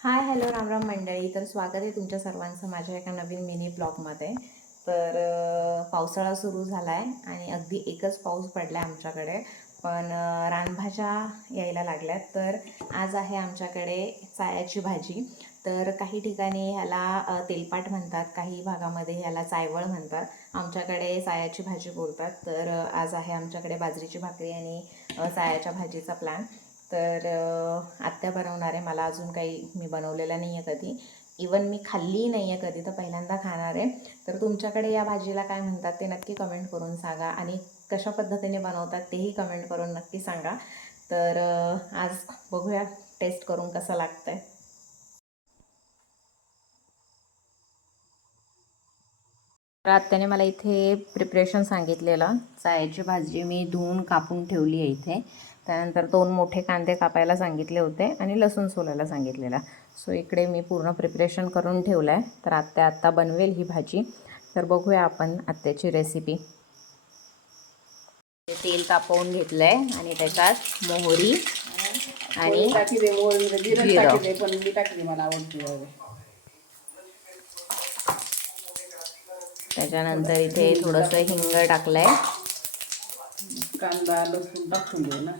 Hi hello रामराम मंडळी. तर स्वागत आहे तुमच्या सर्वांचं माझ्या एका नवीन मिनी ब्लॉगमध्ये. तर पावसाळा सुरू झाला आहे आणि अगदी एकच पाऊस पडला आहे आमच्याकडे, पण रानभाज्या यायला लागल्यात. तर आज आहे आमच्याकडे चायाची भाजी. तर काही ठिकाणी ह्याला तेलपाट म्हणतात, काही भागामध्ये ह्याला चायवळ म्हणतात, आमच्याकडे चायाची भाजी बोलतात. तर आज आहे आमच्याकडे बाजरीची भाकरी आणि चायाच्या भाजीचा प्लॅन. तर आत्या बनवणार आहे. मला अजून काही मी बनवलेलं नाही आहे कधी, इवन मी खाल्ली नाही आहे कधी, तर पहिल्यांदा खाणार आहे. तर तुमच्याकडे या भाजीला काय म्हणतात ते नक्की कमेंट करून सांगा आणि कशा पद्धतीने बनवतात तेही कमेंट करून नक्की सांगा. तर आज बघूया टेस्ट करून कसं लागतं आहे. तर आत्याने मला इथे प्रिपरेशन सांगितलेलं. चायाची भाजी मी धुवून कापून ठेवली आहे इथे. त्यानंतर 2 मोठे कांदे कापायला सांगितले होते आणि लसूण सोलायला सांगितलेला. सो इकडे मी पूर्ण प्रिपरेशन करून ठेवलं आहे. तर आत्ता बनवेल ही भाजी. तर बघूया आपण आत्याची रेसिपी. तेल तापवून घेतलं आहे आणि त्याच्यात मोहरी आणि त्याच्यानंतर इथे थोडंसं हिंग टाकलं आहे. कांदा लसूण टाकून देऊ ना.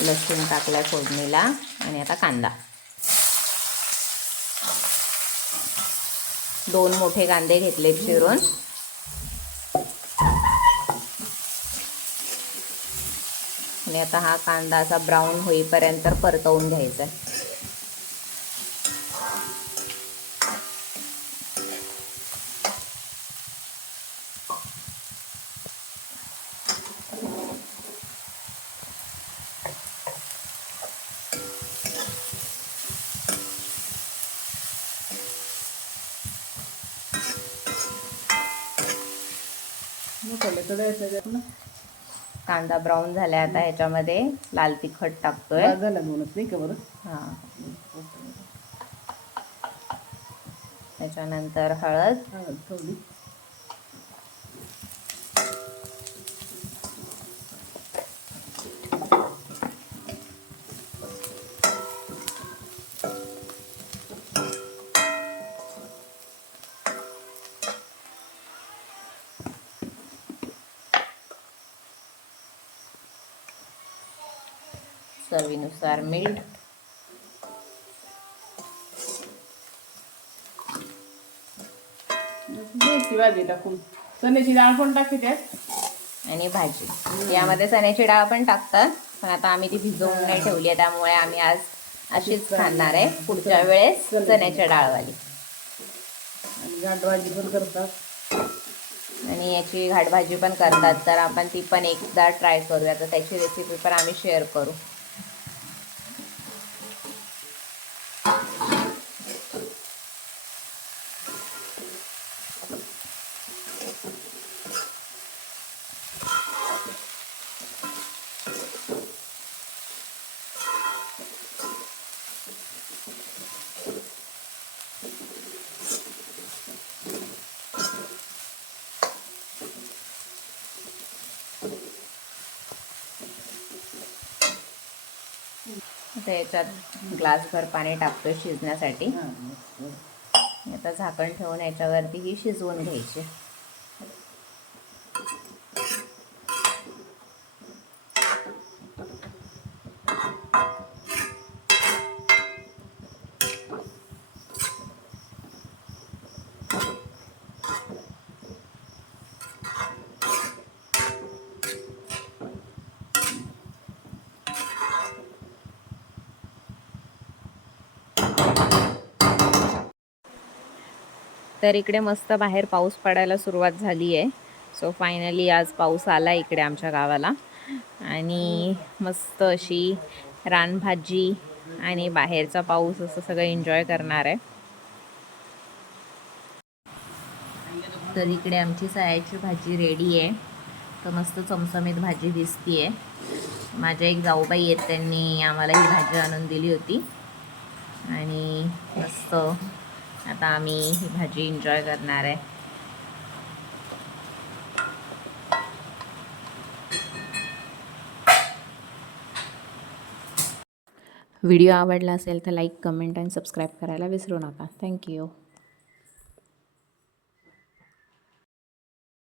लसूण टाकलाय फोडणीला आणि आता कांदा. 2 मोठे कांदे घेतले चिरून. आणि आता हा कांदा असा ब्राऊन होईपर्यंत परतवून घ्यायचा आहे. कांदा ब्राऊन झाला. आता ह्याच्यामध्ये लाल तिखट टाकतोय. झाला दोनच नाही का बरं. हां, त्याच्यानंतर हळद थोडी चवीनुसार मीठ. भाजी टाकून चण्याची डाळ पण टाकते त्यात आणि भाजी. यामध्ये चण्याची डाळ पण टाकतात, पण आता आम्ही ती भिजवून नाही ठेवली आहे, त्यामुळे आम्ही आज अशीच खाणार आहे. पुढच्या वेळेस चण्याच्या डाळवाली. आणि घाट भाजी पण करतात आणि याची घाटभाजी पण करतात. तर आपण ती पण एकदा ट्राय करूया. तर त्याची रेसिपी पण आम्ही शेअर करू. आता याच्यात ग्लासभर पाणी टाकतोय शिजण्यासाठी. आता झाकण ठेवून याच्यावरती ही शिजवून घ्यायची. तर इकडे मस्त बाहेर पाऊस पडायला सुरुवात झाली आहे. सो फायनली आज पाऊस आला इकडे आमच्या गावाला आणि मस्त अशी रानभाजी आणि बाहेरचा पाऊस असं सगळं एन्जॉय करणार आहे. तर इकडे आमची चायाची भाजी रेडी आहे. तर मस्त चमचमीत भाजी दिसतीये. माझ्या एक जाऊबाई आहेत, त्यांनी आम्हाला ही भाजी आणून दिली होती आणि मस्त आता आम्ही ही भाजी एन्जॉय करणार आहे. व्हिडिओ आवडला असेल तर लाईक कमेंट आणि सबस्क्राईब करायला विसरू नका. थँक्यू.